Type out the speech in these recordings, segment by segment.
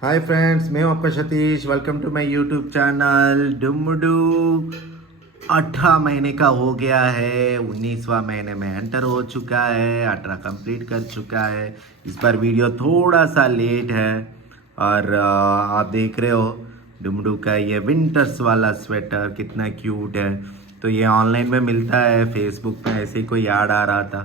Hi friends, मैं हूं आपका Satish. Welcome to my YouTube channel डुमडू। 18 महीने का हो गया है, 19वां महीने में एंटर हो चुका है, 18 कंप्लीट कर चुका है। इस बार वीडियो थोड़ा सा लेट है और आप देख रहे हो डुमडू का ये विंटर्स वाला स्वेटर कितना क्यूट है। तो ये ऑनलाइन में मिलता है, फेसबुक पे ऐसे ही कोई ऐड आ रहा था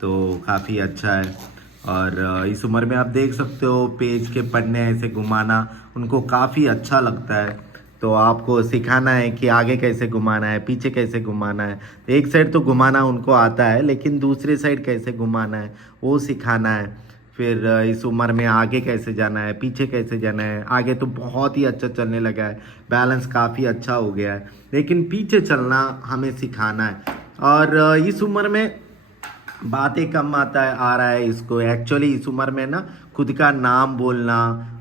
तो काफ़ी अच्छा है। और इस उम्र में आप देख सकते हो पेज के पन्ने ऐसे घुमाना उनको काफ़ी अच्छा लगता है। तो आपको सिखाना है कि आगे कैसे घुमाना है, पीछे कैसे घुमाना है। तो एक साइड तो घुमाना उनको आता है, लेकिन दूसरी साइड कैसे घुमाना है वो सिखाना है। फिर इस उम्र में आगे कैसे जाना है, पीछे कैसे जाना है। आगे तो बहुत ही अच्छा चलने लगा है, बैलेंस काफ़ी अच्छा हो गया है, लेकिन पीछे चलना हमें सिखाना है। और इस उम्र में बातें कम आता है आ रहा है इसको। एक्चुअली इस उम्र में ना खुद का नाम बोलना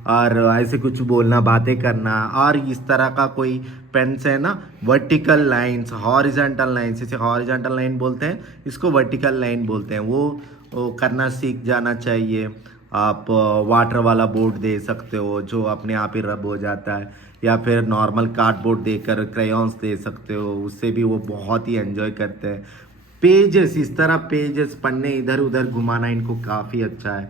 और ऐसे कुछ बोलना, बातें करना, और इस तरह का कोई पेन से ना वर्टिकल लाइंस, हॉरिजॉन्टल लाइंस, इसे हॉरिजॉन्टल लाइन बोलते हैं, इसको वर्टिकल लाइन बोलते हैं, वो करना सीख जाना चाहिए। आप वाटर वाला बोर्ड दे सकते हो जो अपने आप ही रब हो जाता है, या फिर नॉर्मल कार्डबोर्ड देकर क्रेयॉन्स दे सकते हो, उससे भी वो बहुत ही एंजॉय करते हैं। पेजेस, इस तरह पेजेस पन्ने इधर उधर घुमाना इनको काफ़ी अच्छा है।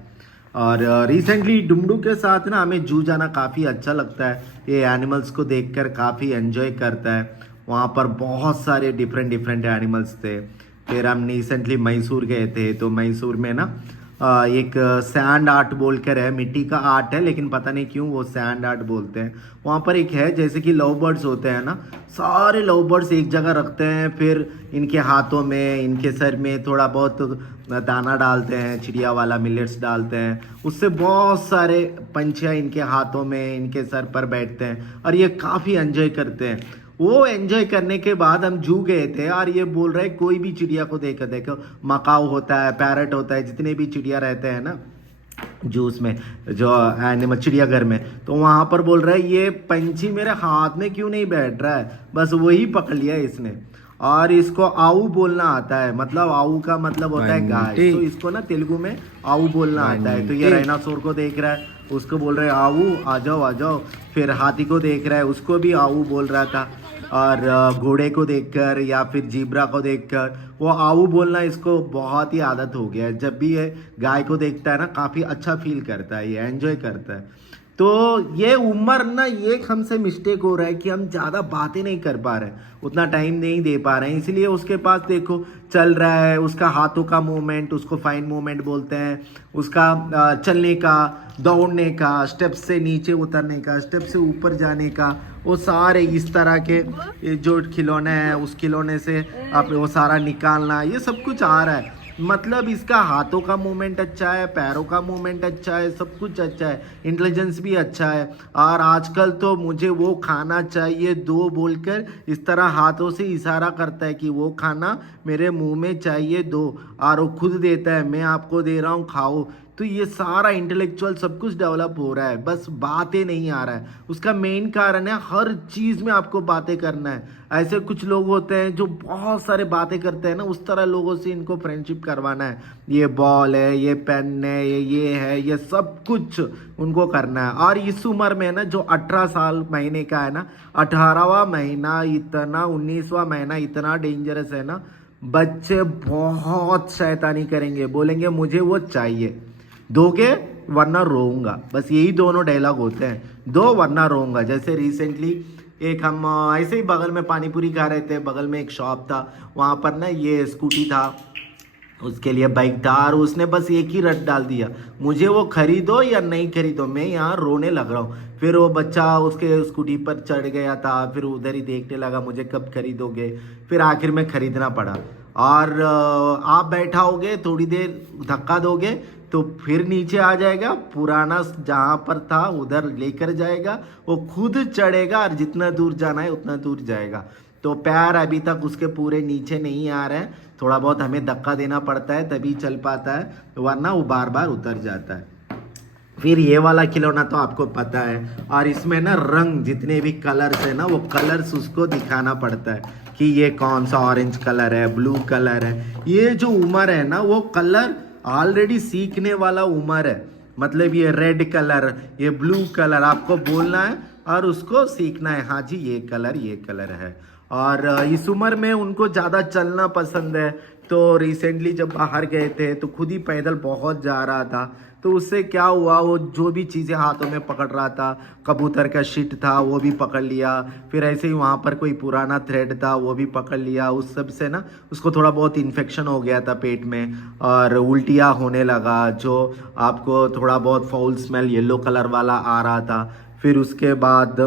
और रिसेंटली डुमडू के साथ ना हमें जू जाना काफ़ी अच्छा लगता है। ये एनिमल्स को देखकर काफ़ी एंजॉय करता है। वहाँ पर बहुत सारे डिफरेंट डिफरेंट एनिमल्स थे। फिर हम रिसेंटली मैसूर गए थे, तो मैसूर में ना एक सैंड आर्ट बोल कर है, मिट्टी का आर्ट है, लेकिन पता नहीं क्यों वो सैंड आर्ट बोलते हैं। वहाँ पर एक है, जैसे कि लव बर्ड्स होते हैं ना, सारे लव बर्ड्स एक जगह रखते हैं, फिर इनके हाथों में, इनके सर में थोड़ा बहुत दाना डालते हैं, चिड़िया वाला मिलेट्स डालते हैं, उससे बहुत सारे पंछियाँ इनके हाथों में, इनके सर पर बैठते हैं और ये काफ़ी एंजॉय करते हैं। वो एंजॉय करने के बाद हम जू गए थे और ये बोल रहे कोई भी चिड़िया को देखो देखो, मकाऊ होता है, पैरट होता है, जितने भी चिड़िया रहते हैं ना जूस में, जो एनिमल चिड़ियाघर में, तो वहां पर बोल रहा है ये पंछी मेरे हाथ में क्यों नहीं बैठ रहा है, बस वही पकड़ लिया इसने। और इसको आऊ बोलना आता है, मतलब आऊ का मतलब होता है गाय, तो इसको ना तेलुगु में आऊ बोलना आता है। तो ये डायनासोर को देख रहा है, उसको बोल रहे आऊ, आ जाओ आ जाओ। फिर हाथी को देख रहा है, उसको भी आऊ बोल रहा था। और घोड़े को देखकर या फिर जीब्रा को देखकर वो आऊ बोलना इसको बहुत ही आदत हो गया है। जब भी ये गाय को देखता है ना काफ़ी अच्छा फील करता है, ये एंजॉय करता है। तो ये उम्र ना, ये हमसे मिस्टेक हो रहा है कि हम ज़्यादा बातें नहीं कर पा रहे हैं, उतना टाइम नहीं दे पा रहे हैं, इसलिए उसके पास देखो चल रहा है, उसका हाथों का मूवमेंट, उसको फाइन मूवमेंट बोलते हैं, उसका चलने का, दौड़ने का, स्टेप से नीचे उतरने का, स्टेप से ऊपर जाने का, वो सारे इस तरह के ये जो खिलौने हैं उस खिलौने से आप वो सारा निकालना, ये सब कुछ आ रहा है। मतलब इसका हाथों का मूवमेंट अच्छा है, पैरों का मूवमेंट अच्छा है, सब कुछ अच्छा है, इंटेलिजेंस भी अच्छा है। और आजकल तो मुझे वो खाना चाहिए दो बोलकर इस तरह हाथों से इशारा करता है कि वो खाना मेरे मुंह में चाहिए दो, और वो खुद देता है, मैं आपको दे रहा हूँ खाओ। तो ये सारा इंटेलेक्चुअल सब कुछ डेवलप हो रहा है, बस बातें नहीं आ रहा है। उसका मेन कारण है हर चीज़ में आपको बातें करना है। ऐसे कुछ लोग होते हैं जो बहुत सारे बातें करते हैं ना, उस तरह लोगों से इनको फ्रेंडशिप करवाना है। ये बॉल है, ये पेन है, ये है, ये सब कुछ उनको करना है। और इस उम्र में ना जो 18 साल महीने का है ना, 18वां महीना इतना, 19वां महीना इतना डेंजरस है ना, बच्चे बहुत शैतानी करेंगे, बोलेंगे मुझे वो चाहिए, दोगे वरना रोऊंगा, बस यही दोनों डायलॉग होते हैं, दो वरना रोऊंगा। जैसे रिसेंटली एक हम ऐसे ही बगल में पानी पूरी खा रहे थे, बगल में एक शॉप था, वहाँ पर ना ये स्कूटी था, उसके लिए बाइक था, और उसने बस एक ही रट डाल दिया, मुझे वो खरीदो या नहीं खरीदो, मैं यहाँ रोने लग रहा हूँ। फिर वो बच्चा उसके स्कूटी पर चढ़ गया था, फिर उधर ही देखने लगा मुझे कब खरीदोगे, फिर आखिर में खरीदना पड़ा। और आप बैठा होगे, थोड़ी देर धक्का दोगे तो फिर नीचे आ जाएगा, पुराना जहाँ पर था उधर लेकर जाएगा, वो खुद चढ़ेगा और जितना दूर जाना है उतना दूर जाएगा। तो पैर अभी तक उसके पूरे नीचे नहीं आ रहे हैं, थोड़ा बहुत हमें धक्का देना पड़ता है तभी चल पाता है, वरना वो बार बार उतर जाता है। फिर ये वाला खिलौना तो आपको पता है, और इसमें ना रंग जितने भी कलर्स है ना, वो कलर्स उसको दिखाना पड़ता है कि ये कौन सा ऑरेंज कलर है, ब्लू कलर है। ये जो उम्र है ना, वो कलर ऑलरेडी सीखने वाला उम्र है। मतलब ये रेड कलर, ये ब्लू कलर आपको बोलना है और उसको सीखना है, हाँ जी ये कलर है। और इस उम्र में उनको ज़्यादा चलना पसंद है। तो रिसेंटली जब बाहर गए थे तो खुद ही पैदल बहुत जा रहा था। तो उससे क्या हुआ, वो जो भी चीज़ें हाथों में पकड़ रहा था, कबूतर का शीट था वो भी पकड़ लिया, फिर ऐसे ही वहाँ पर कोई पुराना थ्रेड था वो भी पकड़ लिया। उस सब से ना उसको थोड़ा बहुत इन्फेक्शन हो गया था पेट में और उल्टियाँ होने लगा, जो आपको थोड़ा बहुत फाउल स्मेल येलो कलर वाला आ रहा था। फिर उसके बाद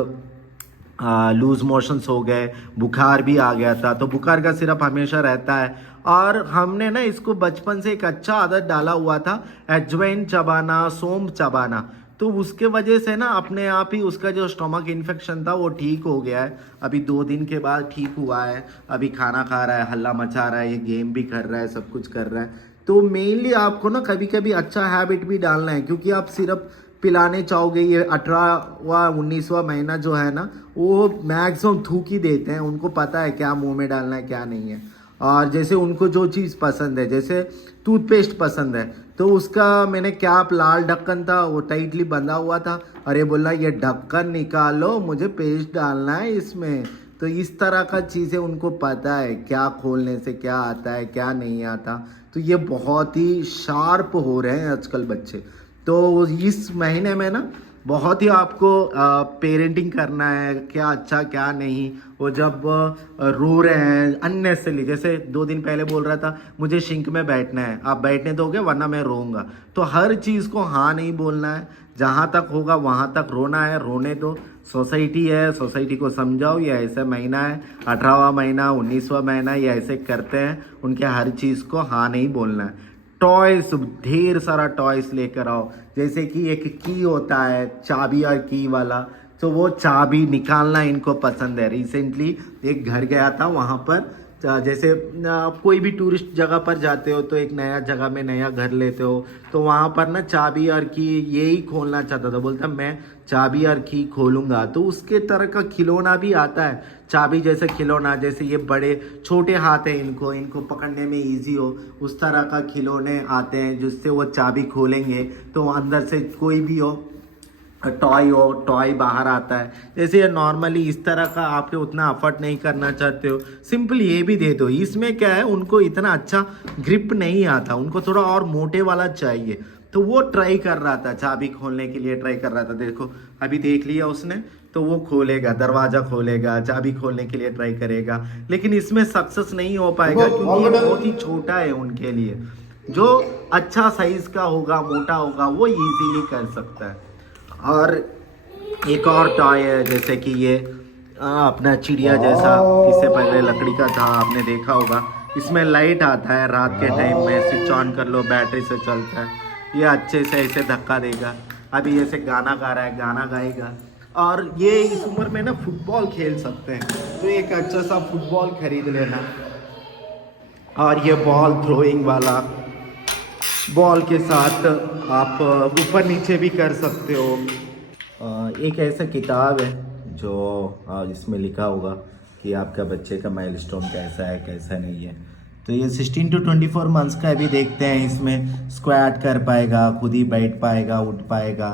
लूज मोशंस हो गए, बुखार भी आ गया था। तो बुखार का सिरप हमेशा रहता है। और हमने ना इसको बचपन से एक अच्छा आदत डाला हुआ था, अजवाइन चबाना, सौंफ चबाना। तो उसके वजह से ना अपने आप ही उसका जो स्टमक इन्फेक्शन था वो ठीक हो गया है। अभी 2 दिन के बाद ठीक हुआ है। अभी खाना खा रहा है, हल्ला मचा रहा है, ये गेम भी कर रहा है, सब कुछ कर रहा है। तो मेनली आपको ना कभी कभी अच्छा हैबिट भी डालना है, क्योंकि आप सिर्फ पिलाने चाहोगे, ये 18वां 19वां महीना जो है ना वो मैक्सिमम थूक ही देते हैं। उनको पता है क्या मुंह में डालना है क्या नहीं है। और जैसे उनको जो चीज़ पसंद है, जैसे टूथपेस्ट पसंद है, तो उसका मैंने कैप, लाल ढक्कन था वो टाइटली बंधा हुआ था। अरे बोला ये ढक्कन निकालो, मुझे पेस्ट डालना है इसमें। तो इस तरह का चीज़ें उनको पता है, क्या खोलने से क्या आता है क्या नहीं आता। तो ये बहुत ही शार्प हो रहे हैं आजकल बच्चे। तो इस महीने में ना बहुत ही आपको पेरेंटिंग करना है, क्या अच्छा क्या नहीं। वो जब रो रहे हैं अननेसेसरली, जैसे 2 दिन पहले बोल रहा था मुझे सिंक में बैठना है, आप बैठने दोगे वरना मैं रोऊंगा। तो हर चीज़ को हाँ नहीं बोलना है, जहाँ तक होगा वहाँ तक रोना है, रोने दो। सोसाइटी है, सोसाइटी को समझाओ ये ऐसा महीना है, 18वां महीना 19वां महीना, ये ऐसे करते हैं। उनके हर चीज़ को हाँ नहीं बोलना है। टॉयस, ढेर सारा टॉयस लेकर आओ। जैसे कि एक की होता है चाबी और की वाला, तो वो चाबी निकालना इनको पसंद है। रिसेंटली एक घर गया था, वहाँ पर जैसे आप कोई भी टूरिस्ट जगह पर जाते हो तो एक नया जगह में नया घर लेते हो, तो वहाँ पर ना चाबी और की यही खोलना चाहता था। बोलता मैं चाबी और की खोलूँगा। तो उसके तरह का खिलौना भी आता है, चाबी जैसे खिलौना, जैसे ये बड़े छोटे हाथ हैं, इनको पकड़ने में इजी हो, उस तरह का खिलौने आते हैं जिससे वो चाबी खोलेंगे तो अंदर से कोई भी हो टॉय बाहर आता है। जैसे ये नॉर्मली इस तरह का आपके उतना अफर्ट नहीं करना चाहते हो, सिंपल ये भी दे दो। इसमें क्या है, उनको इतना अच्छा ग्रिप नहीं आता, उनको थोड़ा और मोटे वाला चाहिए। तो वो ट्राई कर रहा था, चाबी खोलने के लिए ट्राई कर रहा था। देखो अभी देख लिया उसने, तो वो खोलेगा, दरवाज़ा खोलेगा, चाबी खोलने के लिए ट्राई करेगा, लेकिन इसमें सक्सेस नहीं हो पाएगा क्योंकि ये बहुत ही छोटा है उनके लिए। जो अच्छा साइज का होगा, मोटा होगा, वो इजीली कर सकता है। और एक और टॉय है जैसे कि ये अपना चिड़िया जैसा, इससे पहले लकड़ी का था, आपने देखा होगा। इसमें लाइट आता है रात के टाइम में, स्विच ऑन कर लो, बैटरी से चलता है। ये अच्छे से ऐसे धक्का देगा। अभी जैसे गाना गा रहा है, गाना गाएगा। और ये इस उम्र में ना फुटबॉल खेल सकते हैं, तो एक अच्छा सा फुटबॉल खरीद लेना। और ये बॉल थ्रोइंग वाला, बॉल के साथ आप ऊपर नीचे भी कर सकते हो। एक ऐसा किताब है जो इसमें लिखा होगा कि आपका बच्चे का माइलस्टोन कैसा है कैसा नहीं है। तो ये 16 to 24 मंथ्स का अभी देखते हैं। इसमें स्क्वाट कर पाएगा, खुद ही बैठ पाएगा, उठ पाएगा,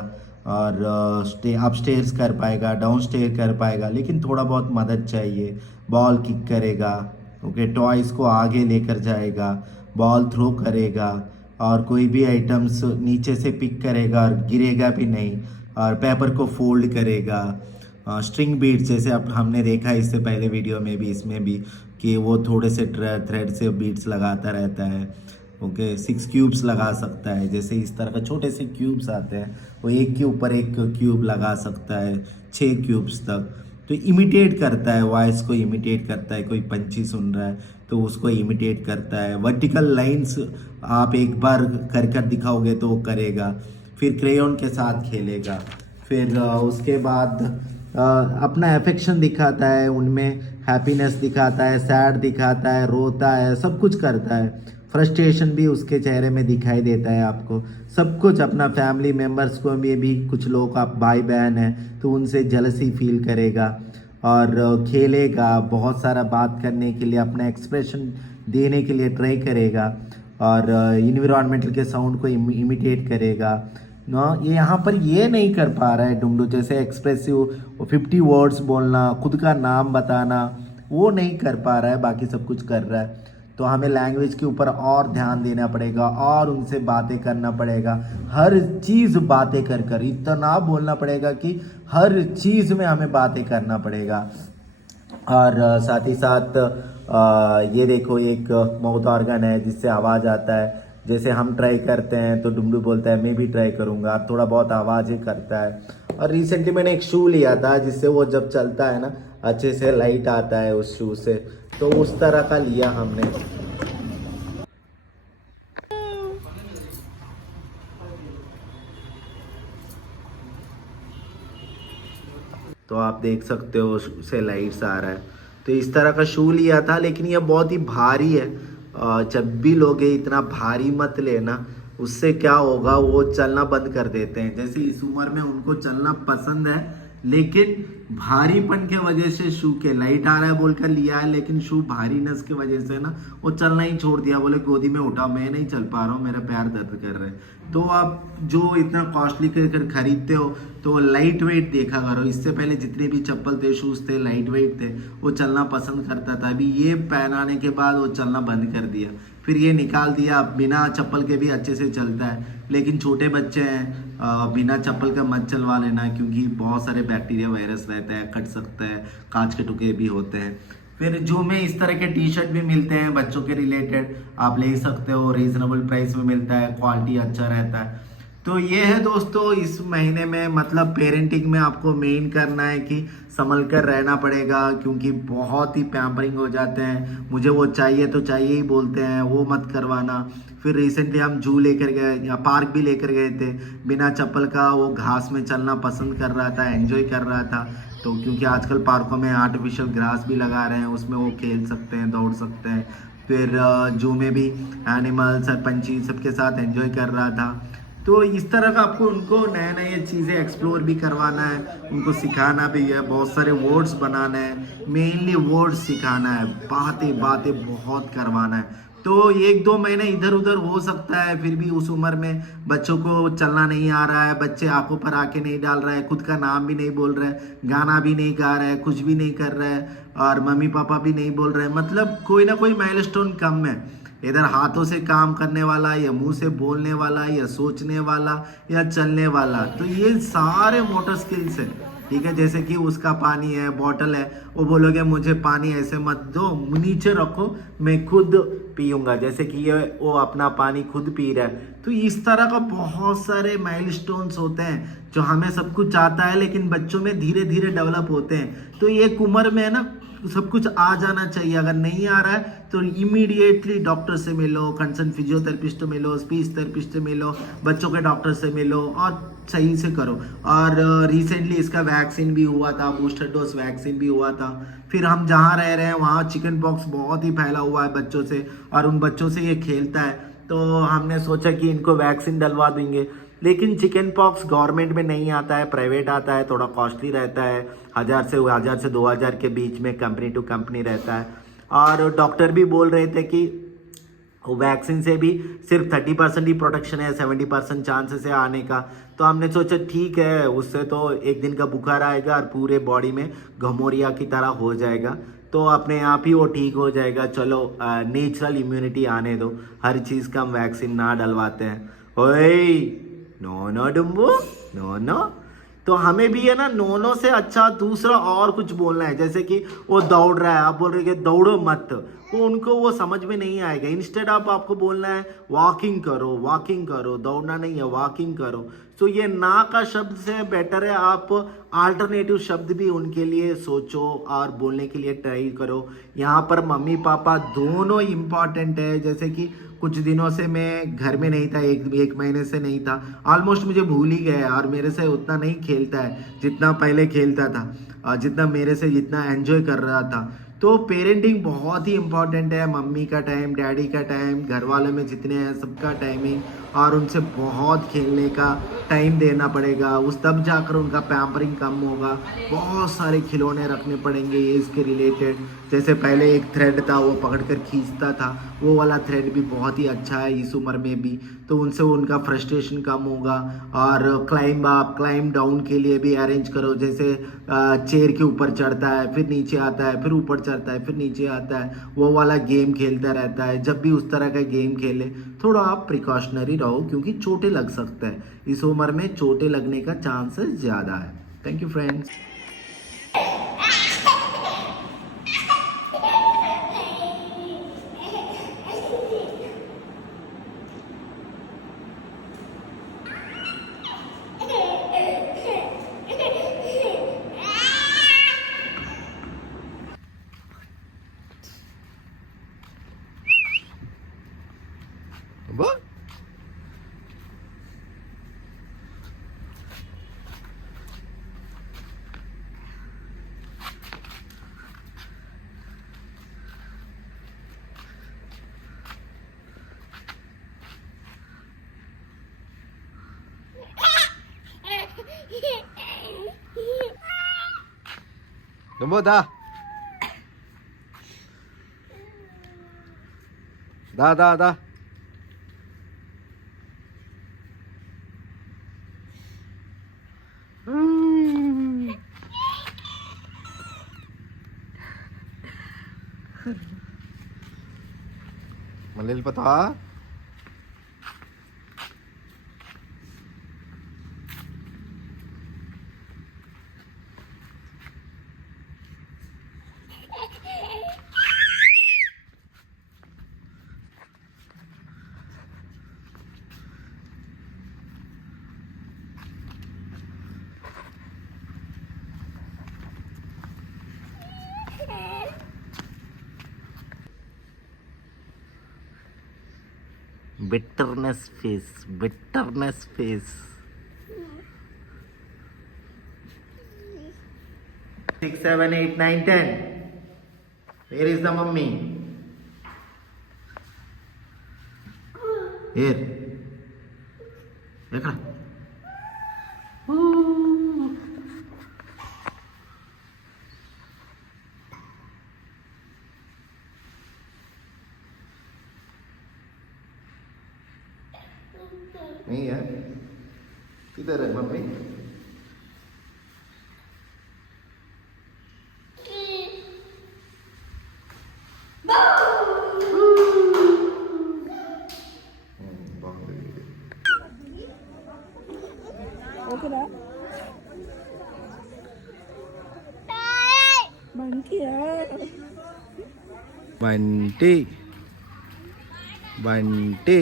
और अप स्टेयर्स कर पाएगा, डाउन स्टेयर कर पाएगा, लेकिन थोड़ा बहुत मदद चाहिए। बॉल किक करेगा, ओके, टॉयज़ को आगे लेकर जाएगा, बॉल थ्रो करेगा, और कोई भी आइटम्स नीचे से पिक करेगा और गिरेगा भी नहीं, और पेपर को फोल्ड करेगा। स्ट्रिंग बीड्स जैसे अब हमने देखा इससे पहले वीडियो में भी, इसमें भी, कि वो थोड़े से थ्रेड से बीड्स लगाता रहता है। ओके, 6 क्यूब्स लगा सकता है, जैसे इस तरह के छोटे से क्यूब्स आते हैं, वो एक के ऊपर एक क्यूब लगा सकता है, 6 क्यूब्स तक। तो इमिटेट करता है, वॉइस को इमिटेट करता है। कोई पंछी सुन रहा है तो उसको इमिटेट करता है। वर्टिकल लाइंस आप एक बार कर कर दिखाओगे तो वो करेगा। फिर क्रेयॉन के साथ खेलेगा। फिर उसके बाद अपना अफेक्शन दिखाता है, उनमें हैप्पीनेस दिखाता है, सैड दिखाता है, रोता है, सब कुछ करता है। फ्रस्ट्रेशन भी उसके चेहरे में दिखाई देता है आपको, सब कुछ। अपना फैमिली मेम्बर्स को में भी कुछ लोग, आप भाई बहन हैं तो उनसे जेलसी फील करेगा, और खेलेगा, बहुत सारा बात करने के लिए, अपना एक्सप्रेशन देने के लिए ट्राई करेगा, और इन्वायरमेंटल के साउंड को इमिटेट करेगा। ना ये यहाँ पर ये नहीं कर पा रहा है डुमडू, जैसे एक्सप्रेसिव 50 वर्ड्स बोलना, खुद का नाम बताना, वो नहीं कर पा रहा है, बाकी सब कुछ कर रहा है। तो हमें लैंग्वेज के ऊपर और ध्यान देना पड़ेगा और उनसे बातें करना पड़ेगा, हर चीज़ बातें कर कर इतना बोलना पड़ेगा कि हर चीज़ में हमें बातें करना पड़ेगा। और साथ ही साथ ये देखो एक माउथ ऑर्गन है जिससे आवाज़ आता है, जैसे हम ट्राई करते हैं तो डुमडू बोलता है मैं भी ट्राई करूँगा, थोड़ा बहुत आवाज़ ही करता है। और रिसेंटली मैंने एक शू लिया था जिससे वो जब चलता है ना अच्छे से लाइट आता है उस शू से, तो उस तरह का लिया हमने। तो आप देख सकते हो से लाइट्स आ रहा है। तो इस तरह का शू लिया था, लेकिन ये बहुत ही भारी है। जब भी लोगे इतना भारी मत लेना, उससे क्या होगा वो चलना बंद कर देते हैं। जैसे इस उम्र में उनको चलना पसंद है, लेकिन भारीपन के वजह से शू के लाइट आ रहा है बोलकर लिया है, लेकिन शू भारीनेस की वजह से ना वो चलना ही छोड़ दिया। बोले गोदी में उठा, मैं नहीं चल पा रहा हूँ, मेरा पैर दर्द कर रहे हैं। तो आप जो इतना कॉस्टली कर खरीदते हो तो लाइट वेट देखा करो। इससे पहले जितने भी चप्पल थे, शूज़ थे, लाइट वेट थे, वो चलना पसंद करता था। अभी ये पहनाने के बाद वो चलना बंद कर दिया, फिर ये निकाल दिया। बिना चप्पल के भी अच्छे से चलता है, लेकिन छोटे बच्चे हैं, बिना चप्पल का मत चलवा लेना, क्योंकि बहुत सारे बैक्टीरिया वायरस रहता है, कट सकता है, कांच के टुकड़े भी होते हैं। फिर जो में इस तरह के टी शर्ट भी मिलते हैं बच्चों के रिलेटेड, आप ले सकते हो, रीजनेबल प्राइस में मिलता है, क्वालिटी अच्छा रहता है। तो ये है दोस्तों इस महीने में, मतलब पेरेंटिंग में आपको मेन करना है कि संभल कर रहना पड़ेगा, क्योंकि बहुत ही पैम्परिंग हो जाते हैं। मुझे वो चाहिए तो चाहिए ही बोलते हैं, वो मत करवाना। फिर रिसेंटली हम जू लेकर गए या पार्क भी लेकर गए थे, बिना चप्पल का वो घास में चलना पसंद कर रहा था, एंजॉय कर रहा था। तो क्योंकि आजकल पार्कों में आर्टिफिशियल ग्रास भी लगा रहे हैं, उसमें वो खेल सकते हैं, दौड़ सकते हैं। फिर जू में भी एनिमल्स और पंछी सबके साथ एंजॉय कर रहा था। तो इस तरह का आपको उनको नए नए चीज़ें एक्सप्लोर भी करवाना है, उनको सिखाना भी है, बहुत सारे वर्ड्स बनाना है, मेनली वर्ड्स सिखाना है, बातें बातें बहुत करवाना है। तो 1-2 महीने इधर उधर हो सकता है, फिर भी उस उम्र में बच्चों को चलना नहीं आ रहा है, बच्चे आंखों पर आके नहीं डाल रहा है, खुद का नाम भी नहीं बोल रहा है, गाना भी नहीं गा रहा है, कुछ भी नहीं कर रहा है, और मम्मी पापा भी नहीं बोल रहे हैं। मतलब कोई ना कोई माइलस्टोन कम है, इधर हाथों से काम करने वाला, या मुंह से बोलने वाला, या सोचने वाला, या चलने वाला। तो ये सारे मोटर स्किल्स है, ठीक है। जैसे कि उसका पानी है, बॉटल है, वो बोलोगे मुझे पानी ऐसे मत दो, नीचे रखो, मैं खुद पीऊँगा, जैसे कि ये वो अपना पानी खुद पी रहा है। तो इस तरह का बहुत सारे माइलस्टोन्स होते हैं जो हमें सब कुछ आता है, लेकिन बच्चों में धीरे धीरे डेवलप होते हैं। तो एक उम्र में ना सब कुछ आ जाना चाहिए। अगर नहीं आ रहा है तो इमीडिएटली डॉक्टर से मिलो, कंसर्न फिजियोथेरेपिस्ट मिलो, स्पीच थेरेपिस्ट मिलो, बच्चों के डॉक्टर से मिलो और सही से करो। और रिसेंटली इसका वैक्सीन भी हुआ था, बूस्टर डोज वैक्सीन भी हुआ था। फिर हम जहाँ रह रहे हैं वहाँ चिकन पॉक्स बहुत ही फैला हुआ है बच्चों से, और उन बच्चों से ये खेलता है, तो हमने सोचा कि इनको वैक्सीन डलवा देंगे। लेकिन चिकन पॉक्स गवर्नमेंट में नहीं आता है, प्राइवेट आता है, थोड़ा कॉस्टली रहता है, 1000 से 2000 के बीच में कंपनी टू कंपनी रहता है। और डॉक्टर भी बोल रहे थे कि वैक्सीन से भी सिर्फ 30% ही प्रोटेक्शन है, 70% चांसेस है आने का। तो हमने सोचा ठीक है, उससे तो एक दिन का बुखार आएगा और पूरे बॉडी में घमौरिया की तरह हो जाएगा, तो अपने आप ही वो ठीक हो जाएगा। चलो नेचुरल इम्यूनिटी आने दो, हर चीज़ का हम वैक्सीन ना डलवाते हैं। ओए नो नो डुम्बू, नो नो। तो हमें भी है ना नोनो से अच्छा दूसरा और कुछ बोलना है। जैसे कि वो दौड़ रहा है, आप बोल रहे हैं दौड़ो मत, वो उनको वो समझ में नहीं आएगा। इंस्टेड आपको बोलना है वॉकिंग करो, वॉकिंग करो, दौड़ना नहीं है, वॉकिंग करो। तो ये ना का शब्द से बेटर है आप अल्टरनेटिव शब्द भी उनके लिए सोचो और बोलने के लिए ट्राई करो। यहाँ पर मम्मी पापा दोनों इम्पॉर्टेंट है। जैसे कि कुछ दिनों से मैं घर में नहीं था, एक महीने से नहीं था, ऑलमोस्ट मुझे भूल ही गया, और मेरे से उतना नहीं खेलता है जितना पहले खेलता था, जितना मेरे से जितना एंजॉय कर रहा था। तो पेरेंटिंग बहुत ही इम्पॉर्टेंट है, मम्मी का टाइम, डैडी का टाइम, घर वालों में जितने हैं सबका टाइमिंग और उनसे बहुत खेलने का टाइम देना पड़ेगा, उस तब जाकर उनका पैम्परिंग कम होगा। बहुत सारे खिलौने रखने पड़ेंगे ये इसके रिलेटेड। जैसे पहले एक थ्रेड था वो पकड़कर खींचता था, वो वाला थ्रेड भी बहुत ही अच्छा है इस उम्र में भी, तो उनसे उनका फ्रस्ट्रेशन कम होगा। और क्लाइंब अप क्लाइंब डाउन के लिए भी अरेंज करो, जैसे चेयर के ऊपर चढ़ता है फिर नीचे आता है, फिर ऊपर चढ़ता है फिर नीचे आता है, वो वाला गेम खेलता रहता है। जब भी उस तरह का गेम खेले थोड़ा आप प्रिकॉशनरी रहो, क्योंकि चोटें लग सकता है, इस उम्र में चोटें लगने का चांसेस ज़्यादा है। Thank you friends. What? Dumbo da. Da. Malil pa to ha? Bitterness face. 6, 7, 8, 9, 10. Where is the mummy? Here. देखा? नहीं है, किधर है मम्मी? बंटी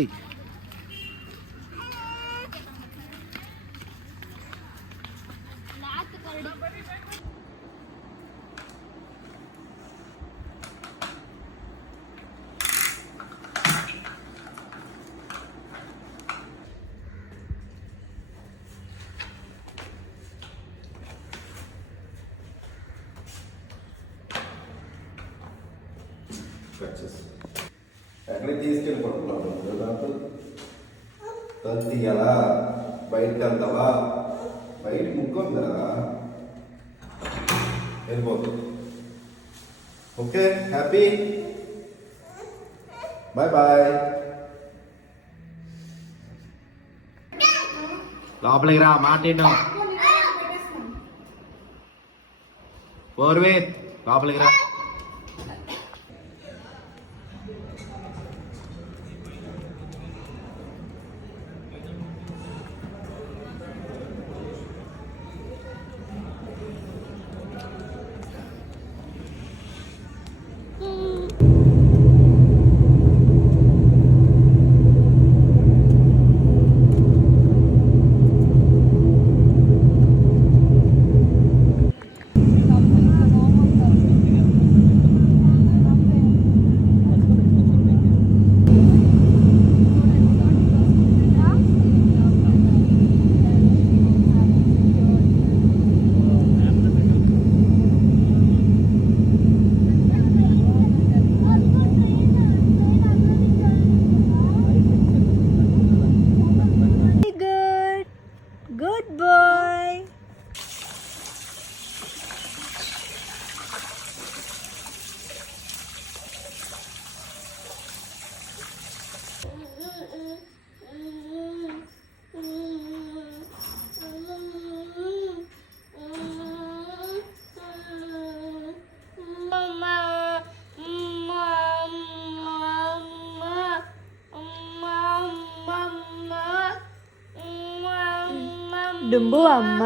ఎక్కడికి తీసుకెళ్ళిపోతున్నావు నాకు తను తీయాలా బయటకు వెళ్తావా బయట ముక్కుందా వెళ్ళిపోతుంది ఓకే హ్యాపీ బాయ్ బాయ్ లోపలికి రా మాటిను పూర్వేత్ లోపలికి రా డుంబు అమ్మ.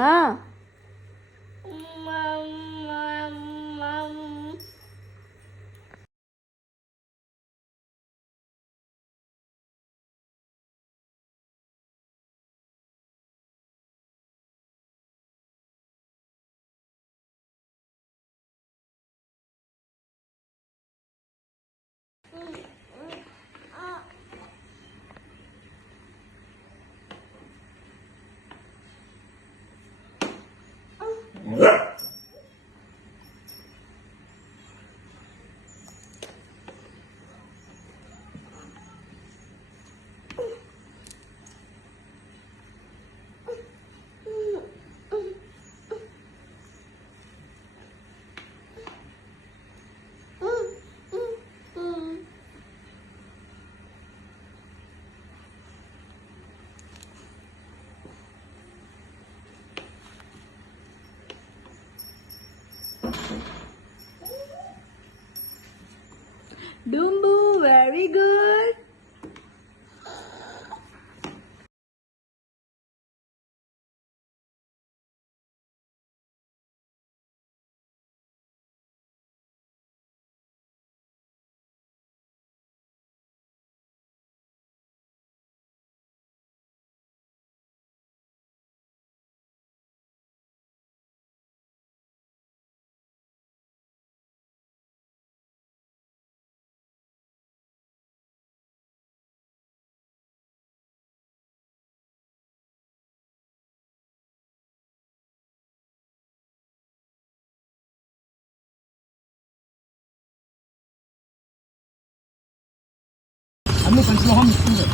Dumbu, very good. అన్ని పంచలోహం ఇస్తుంది.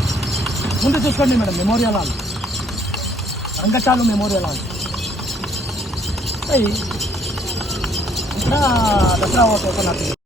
ముందు చూసుకోండి మేడం, మెమోరియల్ హాల్, రంగచాలు మెమోరియల్ హాల్. ఇక్కడ దసరా ఓపెన్